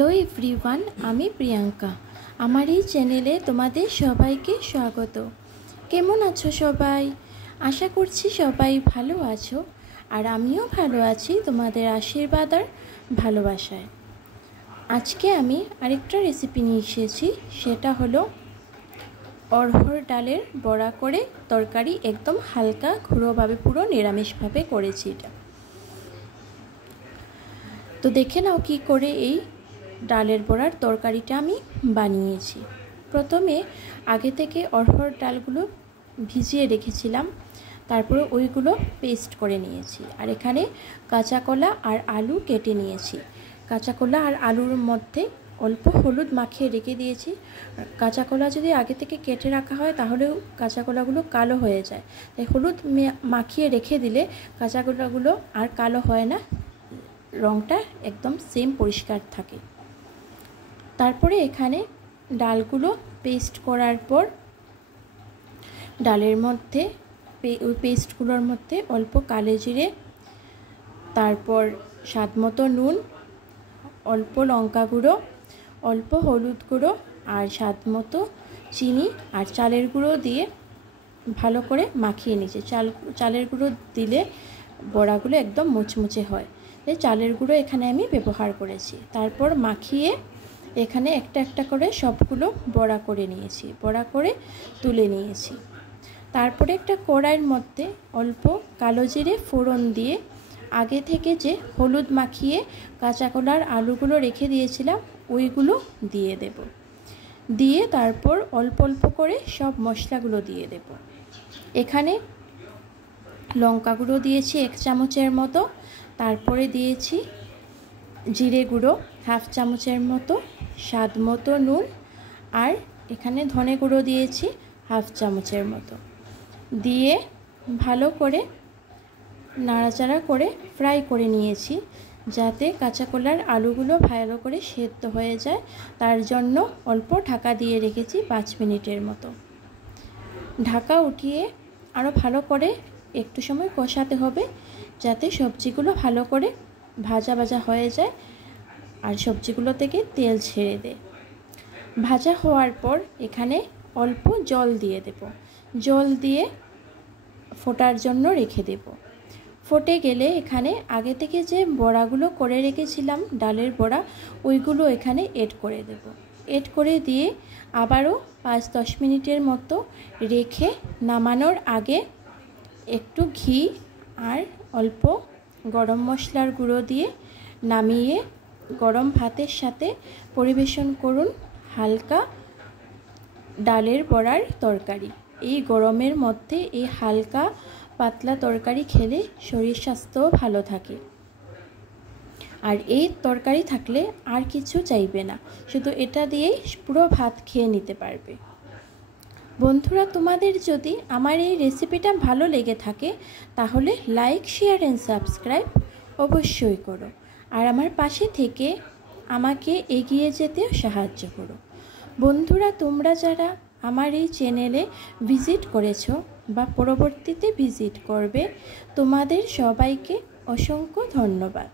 Hello everyone, আমি প্রিয়াঙ্কা। আমার এই চ্যানেলে তোমাদের সবাইকে স্বাগত। কেমন আছো সবাই? আশা করছি সবাই ভালো আছো, আর আমিও ভালো আছি তোমাদের আশীর্বাদ আর ভালোবাসায়। আজকে আমি আরেকটা রেসিপি নিয়ে এসেছি, সেটা হলো অড়হর ডালের বড়া করে তরকারি। একদম হালকা ঘুরোভাবে, পুরো নিরামিষভাবে করেছি এটা। তো দেখে নাও কী করে এই ডালের বড়ার তরকারিটা আমি বানিয়েছি। প্রথমে আগে থেকে অড়হর ডালগুলো ভিজিয়ে রেখেছিলাম, তারপরে ওইগুলো পেস্ট করে নিয়েছি। আর এখানে কাঁচা কলা আর আলু কেটে নিয়েছি। কাঁচা কলা আর আলুর মধ্যে অল্প হলুদ মাখিয়ে রেখে দিয়েছি। কাঁচা কলা যদি আগে থেকে কেটে রাখা হয় তাহলেও কাঁচা কলাগুলো কালো হয়ে যায়, তাই হলুদ মাখিয়ে রেখে দিলে কাঁচা কলাগুলো আর কালো হয় না, রঙটা একদম সেম পরিষ্কার থাকে। তারপরে এখানে ডালগুলো পেস্ট করার পর ডালের মধ্যে ওই পেস্টগুলোর মধ্যে অল্প কালো জিরে, তারপর স্বাদমতো নুন, অল্প লঙ্কা গুঁড়ো, অল্প হলুদ গুঁড়ো আর স্বাদমতো চিনি আর চালের গুঁড়ো দিয়ে ভালো করে মাখিয়ে নিয়েছি। চালের গুঁড়ো দিলে বড়াগুলো একদম মুচমুচে হয়, তাই চালের গুঁড়ো এখানে আমি ব্যবহার করেছি। তারপর মাখিয়ে এখানে একটা একটা করে সবগুলো বড়া করে নিয়েছি, বড়া করে তুলে নিয়েছি। তারপরে একটা কড়াইয়ের মধ্যে অল্প কালো জিরে ফোড়ন দিয়ে আগে থেকে যে হলুদ মাখিয়ে কাঁচা কলার আলুগুলো রেখে দিয়েছিলাম ওইগুলো দিয়ে দেব। দিয়ে তারপর অল্প অল্প করে সব মশলাগুলো দিয়ে দেব। এখানে লঙ্কা গুঁড়ো দিয়েছি 1 চামচের মতো, তারপরে দিয়েছি জিরে গুঁড়ো 1/2 চামচের মতো, স্বাদ মতো নুন, আর এখানে ধনে গুঁড়ো দিয়েছি 1/2 চামচের মতো। দিয়ে ভালো করে নাড়াচাড়া করে ফ্রাই করে নিয়েছি, যাতে কাঁচা কলার আলুগুলো ভালো করে সেদ্ধ হয়ে যায়। তার জন্য অল্প ঢাকা দিয়ে রেখেছি 5 মিনিটের মতো। ঢাকা উঠিয়ে আরও ভালো করে একটু সময় কষাতে হবে, যাতে সবজিগুলো ভালো করে ভাজা ভাজা হয়ে যায় আর সবজিগুলো থেকে তেল ছেড়ে দেয়। ভাজা হওয়ার পর এখানে অল্প জল দিয়ে দেব। জল দিয়ে ফোটার জন্য রেখে দেব। ফুটে গেলে এখানে আগে থেকে যে বড়াগুলো করে রেখেছিলাম ডালের বড়া, ওইগুলো এখানে এড করে দেব। এড করে দিয়ে আবারও 5-10 মিনিটের মতো রেখে নামানোর আগে একটু ঘি আর অল্প গরম মশলার গুঁড়ো দিয়ে নামিয়ে গরম ভাতের সাথে পরিবেশন করুন হালকা ডালের বড়ার তরকারি। এই গরমের মধ্যে এই হালকা পাতলা তরকারি খেলে শরীর স্বাস্থ্যও ভালো থাকে। আর এই তরকারি থাকলে আর কিছু চাইবে না, শুধু এটা দিয়েই পুরো ভাত খেয়ে নিতে পারবে। বন্ধুরা, তোমাদের যদি আমার এই রেসিপিটা ভালো লেগে থাকে তাহলে লাইক, শেয়ার অ্যান্ড সাবস্ক্রাইব অবশ্যই করো, আর আমার পাশে থেকে আমাকে এগিয়ে যেতে সাহায্য করো। বন্ধুরা, তোমরা যারা আমার এই চ্যানেলে ভিজিট করেছো বা পরবর্তীতে ভিজিট করবে, তোমাদের সবাইকে অসংখ্য ধন্যবাদ।